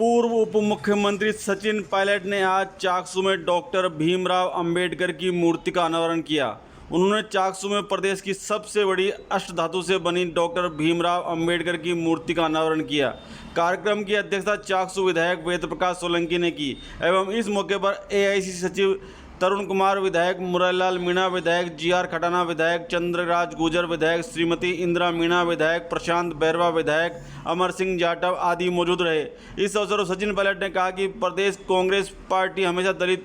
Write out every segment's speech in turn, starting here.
पूर्व उप मुख्यमंत्री सचिन पायलट ने आज चाकसू में डॉक्टर भीमराव अंबेडकर की मूर्ति का अनावरण किया। उन्होंने चाकसू में प्रदेश की सबसे बड़ी अष्टधातु से बनी डॉक्टर भीमराव अंबेडकर की मूर्ति का अनावरण किया। कार्यक्रम की अध्यक्षता चाकसू विधायक वेद प्रकाश सोलंकी ने की एवं इस मौके पर एआईसीसी सचिव तरुण कुमार, विधायक मुरारीलाल मीणा, विधायक जीआर खटाना, विधायक चंद्रराज गुर्जर, विधायक श्रीमती इंदिरा मीणा, विधायक प्रशांत बैरवा, विधायक अमर सिंह जाटव आदि मौजूद रहे। इस अवसर पर सचिन पायलट ने कहा कि प्रदेश कांग्रेस पार्टी हमेशा दलित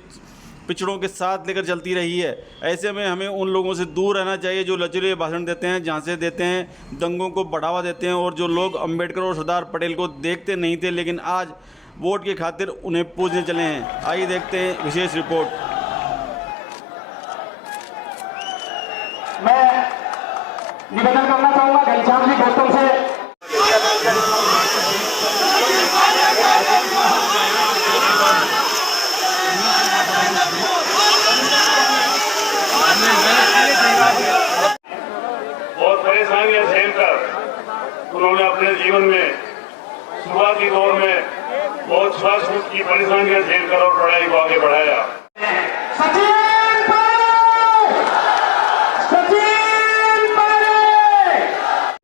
पिछड़ों के साथ लेकर चलती रही है। ऐसे में हमें उन लोगों से दूर रहना चाहिए जो लचीले भाषण देते हैं, झांसे देते हैं, दंगों को बढ़ावा देते हैं और जो लोग अंबेडकर और सरदार पटेल को देखते नहीं थे लेकिन आज वोट की खातिर उन्हें पूजने चले हैं। आइए देखते हैं विशेष रिपोर्ट। मैं निवेदन करना चाहूंगा घनश्याम जी गौतम से। बहुत परेशानियां झेलकर उन्होंने अपने जीवन में शुरुआती दौर में बहुत श्वास की परेशानियां झेलकर और पढ़ाई को आगे बढ़ाया।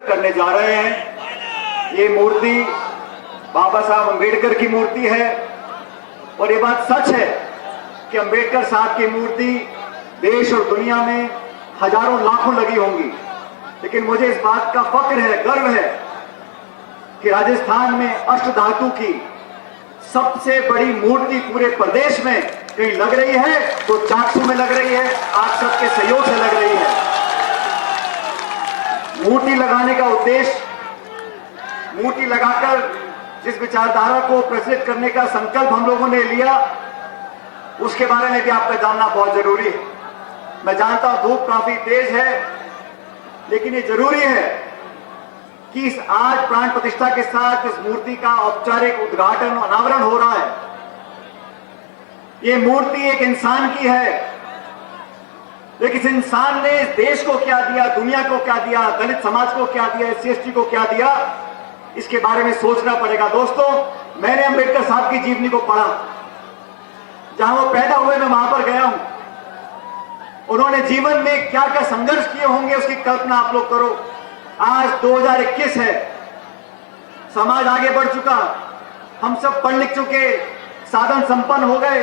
करने जा रहे हैं। ये मूर्ति बाबा साहब अंबेडकर की मूर्ति है और ये बात सच है कि अंबेडकर साहब की मूर्ति देश और दुनिया में हजारों लाखों लगी होंगी, लेकिन मुझे इस बात का फक्र है, गर्व है कि राजस्थान में अष्टधातु की सबसे बड़ी मूर्ति पूरे प्रदेश में कहीं लग रही है तो चाकसू में लग रही है। आप सबके सहयोग से लग रही है। मूर्ति लगाने का उद्देश्य, मूर्ति लगाकर जिस विचारधारा को प्रचलित करने का संकल्प हम लोगों ने लिया, उसके बारे में भी आपका जानना बहुत जरूरी है। मैं जानता हूं धूप काफी तेज है, लेकिन ये जरूरी है कि इस आज प्राण प्रतिष्ठा के साथ इस मूर्ति का औपचारिक उद्घाटन और अनावरण हो रहा है। ये मूर्ति एक इंसान की है, लेकिन इस इंसान ने इस देश को क्या दिया, दुनिया को क्या दिया, दलित समाज को क्या दिया, SC/ST को क्या दिया, इसके बारे में सोचना पड़ेगा। दोस्तों, मैंने अंबेडकर साहब की जीवनी को पढ़ा, जहां वो पैदा हुए मैं वहां पर गया हूं। उन्होंने जीवन में क्या क्या संघर्ष किए होंगे उसकी कल्पना आप लोग करो। आज 2021 है, समाज आगे बढ़ चुका, हम सब पढ़ लिख चुके, साधन संपन्न हो गए,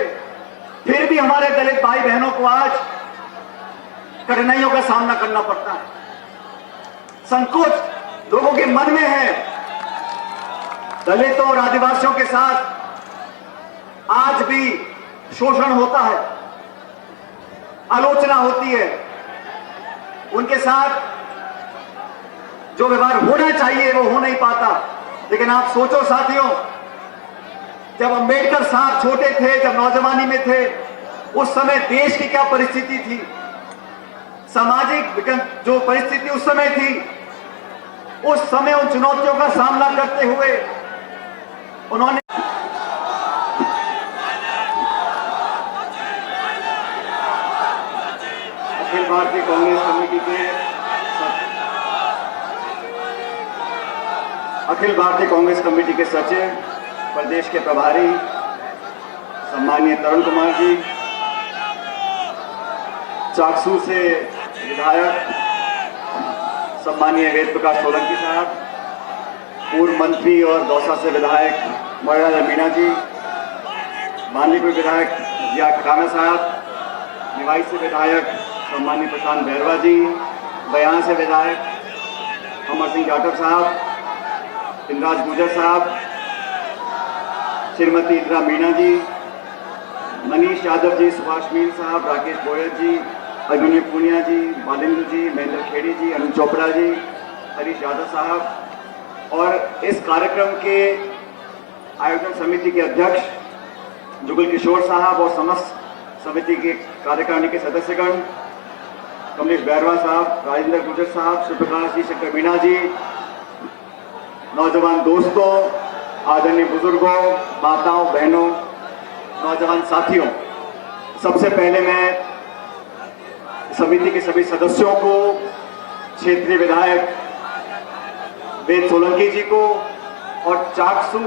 फिर भी हमारे दलित भाई बहनों को आज कठिनाइयों का सामना करना पड़ता है। संकोच लोगों के मन में है। दलितों और आदिवासियों के साथ आज भी शोषण होता है, आलोचना होती है, उनके साथ जो व्यवहार होना चाहिए वो हो नहीं पाता। लेकिन आप सोचो साथियों, जब अंबेडकर साहब छोटे थे, जब नौजवानी में थे, उस समय देश की क्या परिस्थिति थी, सामाजिक जो परिस्थिति उस समय थी, उस समय उन चुनौतियों का सामना करते हुए उन्होंने अखिल भारतीय कांग्रेस कमेटी के सचिव, प्रदेश के प्रभारी सम्माननीय तरुण कुमार जी, चाकसू से विधायक सम्माननीय वेद प्रकाश सोलंकी साहब, पूर्व मंत्री और दौसा से विधायक मुरारीलाल मीणा जी, माननीय विधायक जीआर खटाना साहब, निवाई से विधायक सम्माननीय प्रशांत बैरवा जी, बयान से विधायक अमर सिंह जाटव साहब, चंद्रराज गुर्जर साहब, श्रीमती इंदिरा मीणा जी, मनीष यादव जी, सुभाष मील साहब, राकेश गोयल जी, अभिनव पुनिया जी, मालिंद्र जी, महेंद्र खेड़ी जी, अनिल चोपड़ा जी, हरीश यादव साहब और इस कार्यक्रम के आयोजन समिति के अध्यक्ष जुगल किशोर साहब और समस्त समिति के कार्यकारिणी के सदस्यगण, कमलेश बैरवा साहब, राजेंद्र गुर्जर साहब, शिवप्रकाश जी, शंकर मीणा जी, नौजवान दोस्तों, आदरणीय बुजुर्गों, माताओं, बहनों, नौजवान साथियों, सबसे पहले मैं समिति के सभी सदस्यों को, क्षेत्रीय विधायक वेद सोलंकी जी को और चाकसू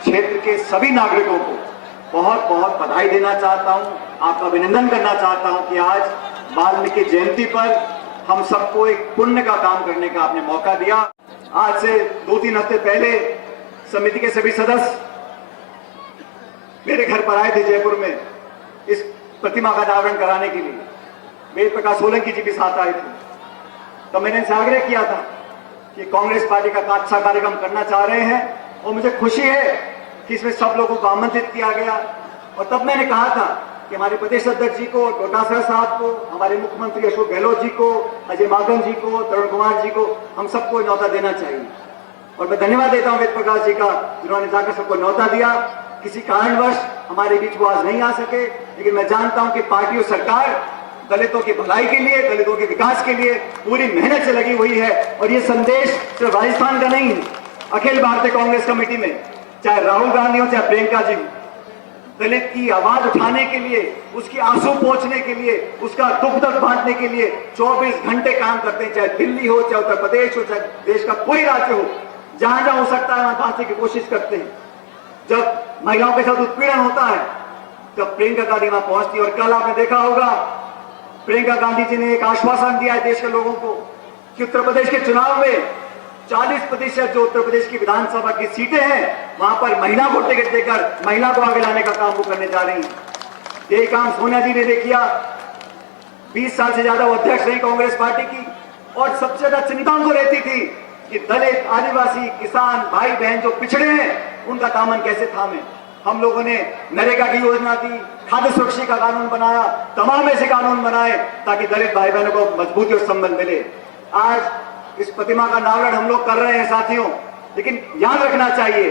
क्षेत्र के सभी नागरिकों को बहुत बहुत बधाई देना चाहता हूं, आपका अभिनंदन करना चाहता हूं कि आज वाल्मीकि जयंती पर हम सबको एक पुण्य का काम करने का आपने मौका दिया। आज से 2-3 हफ्ते पहले समिति के सभी सदस्य मेरे घर पर आए थे जयपुर में इस प्रतिमा का अनावरण कराने के लिए। वेद प्रकाश सोलंकी जी भी साथ आए थे। तो मैंने इनसे आग्रह किया था कि कांग्रेस पार्टी का अच्छा कार्यक्रम करना चाह रहे हैं और मुझे खुशी है कि इसमें सब लोगों को आमंत्रित किया गया। और तब मैंने कहा था कि हमारे प्रदेश अध्यक्ष जी को, डोटासरा साहब को, हमारे मुख्यमंत्री अशोक गहलोत जी को, अजय माकन जी को, तरुण कुमार जी को, हम सबको न्यौता देना चाहिए। और मैं धन्यवाद देता हूं वेद प्रकाश जी का, जिन्होंने जाकर सबको न्यौता दिया। किसी कारणवश हमारे बीच वो आज नहीं आ सके, लेकिन मैं जानता हूं कि पार्टी और सरकार दलितों की भलाई के लिए, दलितों के विकास के लिए पूरी मेहनत से लगी हुई है। और ये संदेश सिर्फ राजस्थान का नहीं है, अखिल भारतीय कांग्रेस कमेटी में चाहे राहुल गांधी हो चाहे प्रियंका जी, दलित की आवाज उठाने के लिए, उसकी आंसू पोंछने के लिए, उसका दुख दर्द बांटने के लिए 24 घंटे काम करते हैं। चाहे दिल्ली हो, चाहे उत्तर प्रदेश हो, चाहे देश का कोई राज्य हो, जहां जहां हो सकता है वहां पहुंचने की कोशिश करते हैं। जब महिलाओं के साथ उत्पीड़न होता है तब प्रियंका गांधी वहां पहुंचती है। और कल आपने देखा होगा प्रियंका गांधी जी ने एक आश्वासन दिया है देश के लोगों को कि उत्तर प्रदेश के चुनाव में 40% जो उत्तर प्रदेश की विधानसभा की सीटें हैं वहां पर महिला को टिकट देकर महिला को आगे लाने का काम वो करने जा रही है। यही काम सोनिया जी ने किया। 20 साल से ज्यादा वो अध्यक्ष रही कांग्रेस पार्टी की और सबसे ज्यादा चिंता उनको रहती थी कि दलित, आदिवासी, किसान, भाई बहन जो पिछड़े हैं उनका दामन कैसे थामे। हम लोगों ने नरेगा की योजना दी, खाद्य सुरक्षा का कानून बनाया, तमाम ऐसे कानून बनाए ताकि दलित भाई बहनों को मजबूती और संबंध मिले। आज इस प्रतिमा का अनावरण हम लोग कर रहे हैं साथियों, लेकिन याद रखना चाहिए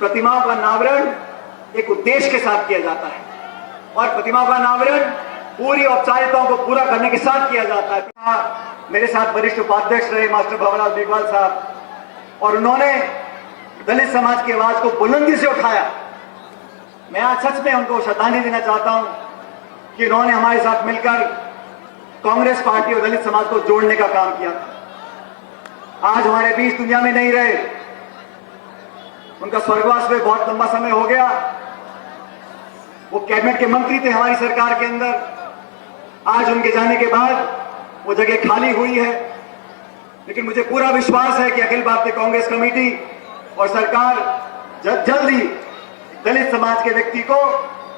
प्रतिमाओं का अनावरण एक उद्देश्य के साथ किया जाता है और प्रतिमाओं का अनावरण पूरी औपचारिकताओं को पूरा करने के साथ किया जाता है। मेरे साथ वरिष्ठ उपाध्यक्ष रहे मास्टर भंवरलाल मेघवाल साहब और उन्होंने दलित समाज की आवाज को बुलंदी से उठाया। मैं आज सच में उनको श्रद्धांजलि देना चाहता हूं कि उन्होंने हमारे साथ मिलकर कांग्रेस पार्टी और दलित समाज को जोड़ने का काम किया। आज हमारे बीच दुनिया में नहीं रहे, उनका स्वर्गवास में बहुत लंबा समय हो गया। वो कैबिनेट के मंत्री थे हमारी सरकार के अंदर। आज उनके जाने के बाद वो जगह खाली हुई है, लेकिन मुझे पूरा विश्वास है कि अखिल भारतीय कांग्रेस कमेटी और सरकार जल्द ही दलित समाज के व्यक्ति को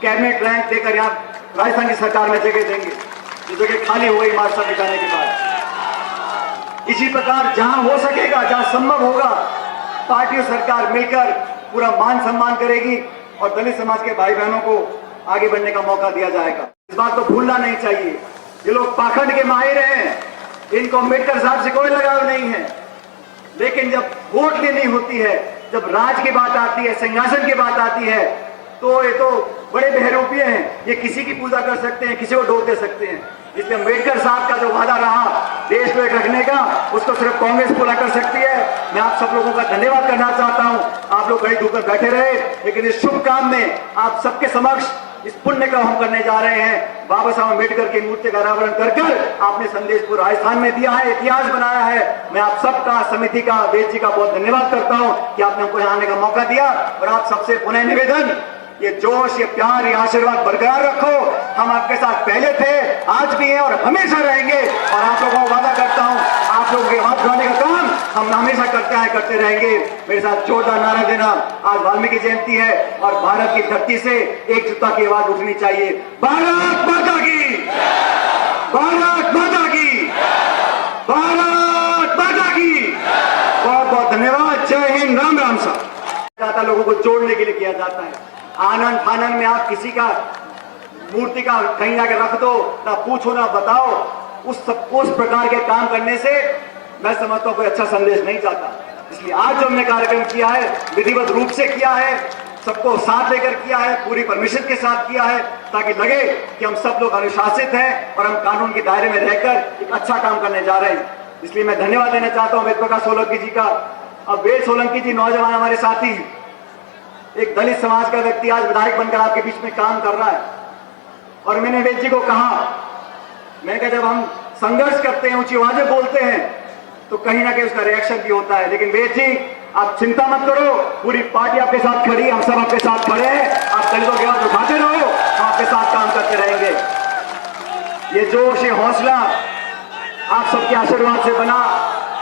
कैबिनेट रैंक देकर यहां राजस्थान की सरकार में जगह देंगे, जो जगह खाली हो गई मार्च में जाने के बाद। इसी प्रकार जहां हो सकेगा, जहां संभव होगा, पार्टी और सरकार मिलकर पूरा मान सम्मान करेगी और दलित समाज के भाई बहनों को आगे बढ़ने का मौका दिया जाएगा। इस बात को भूलना नहीं चाहिए। ये लोग पाखंड के माहिर हैं, इनको अम्बेडकर साहब से कोई लगाव नहीं है, लेकिन जब वोट लेनी होती है, जब राज की बात आती है, सिंहासन की बात आती है, तो ये तो बड़े बहरूपिये हैं। ये किसी की पूजा कर सकते हैं, किसी को डोब दे सकते हैं। इसलिए अम्बेडकर साहब का जो वादा रहा देश को एक रखने का, उसको सिर्फ कांग्रेस पूरा कर सकती है। मैं आप सब लोगों का धन्यवाद करना चाहता हूं। आप लोग बड़ी धूप में बैठे रहे, लेकिन इस शुभ काम में आप सबके समक्ष इस पुण्य का हम करने जा रहे हैं। बाबा साहब अम्बेडकर की मूर्ति का अनावरण कर आपने संदेश पूरे राजस्थान में दिया है, इतिहास बनाया है। मैं आप सबका, समिति का, वेद जी का बहुत धन्यवाद करता हूं कि आपने हमको यहाँ आने का मौका दिया। और आप सबसे पुनः निवेदन, ये जोश, ये प्यार, ये आशीर्वाद बरकरार रखो। हम आपके साथ पहले थे, आज भी हैं और हमेशा रहेंगे। और आप लोगों को वादा करता हूं, आप लोगों के हाथ धोने का काम हम हमेशा करते आए, करते रहेंगे। मेरे साथ जोरदार नारा देना। आज वाल्मीकि जयंती है और भारत की धरती से एकजुटता की आवाज उठनी चाहिए। भारत माता की, भारत माता की, भारत माता की। बहुत बहुत धन्यवाद। जय हिंद, राम राम साहब। लोगों को जोड़ने के लिए किया जाता है। आनंद फानंद में आप किसी का मूर्ति का कहीं जाके रख दो, ना पूछो ना बताओ, उस प्रकार के काम करने से मैं समझता हूं कोई अच्छा संदेश नहीं जाता। इसलिए आज जो हमने कार्यक्रम किया है, विधिवत रूप से किया है, सबको साथ लेकर किया है, पूरी परमिशन के साथ किया है, ताकि लगे कि हम सब लोग अनुशासित हैं और हम कानून के दायरे में रहकर एक अच्छा काम करने जा रहे हैं। इसलिए मैं धन्यवाद देना चाहता हूं वेद प्रकाश सोलंकी जी का। अब वेद सोलंकी जी नौजवान हमारे साथी, एक दलित समाज का व्यक्ति आज विधायक बनकर आपके बीच में काम कर रहा है। और मैंने वेद जी को कहा, मैंने कहा जब हम संघर्ष करते हैं, ऊंची आवाजें बोलते हैं, तो कहीं ना कहीं उसका रिएक्शन भी होता है। लेकिन वेद जी आप चिंता मत करो, पूरी पार्टी आपके साथ खड़ी, हम सब आपके साथ खड़े हैं। आप दलितों की आवाज उठाते रहो, हम आपके साथ काम करते रहेंगे। ये जोश, ये हौसला आप सबके आशीर्वाद से बना।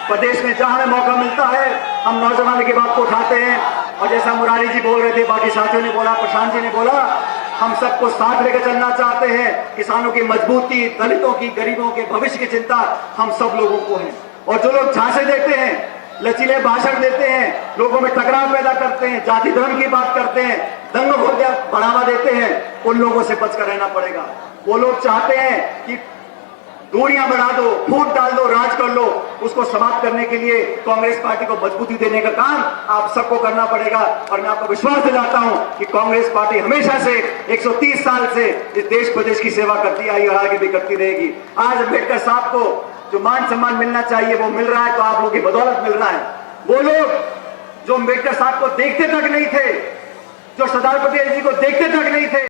प्रदेश में जहां हमें मौका मिलता है हम नौजवानों की बात को उठाते हैं, और जैसा मुरारी जी बोल रहे थे, बाकी साथियों ने बोला, प्रशांत जी ने बोला, हम सबको साथ लेकर चलना चाहते हैं। किसानों की मजबूती, दलितों की, गरीबों के भविष्य की चिंता हम सब लोगों को है। और जो लोग झांसे देते हैं, लचीले भाषण देते हैं, लोगों में टकराव पैदा करते हैं, जाति धर्म की बात करते हैं, दंग को बढ़ावा देते हैं, उन लोगों से बचकर रहना पड़ेगा। वो लोग चाहते हैं कि दूरियां बढ़ा दो, फूट डाल दो, राज कर लो, उसको समाप्त करने के लिए कांग्रेस पार्टी को मजबूती देने का काम आप सबको करना पड़ेगा। और मैं आपको विश्वास दिलाता हूं कि कांग्रेस पार्टी हमेशा से 130 साल से इस देश प्रदेश की सेवा करती आई और आगे भी करती रहेगी। आज अम्बेडकर साहब को जो मान सम्मान मिलना चाहिए वो मिल रहा है, तो आप लोगों की बदौलत मिल रहा है। वो लोग जो अम्बेडकर साहब को देखते तक नहीं थे, जो सरदार पटेल जी को देखते तक नहीं थे,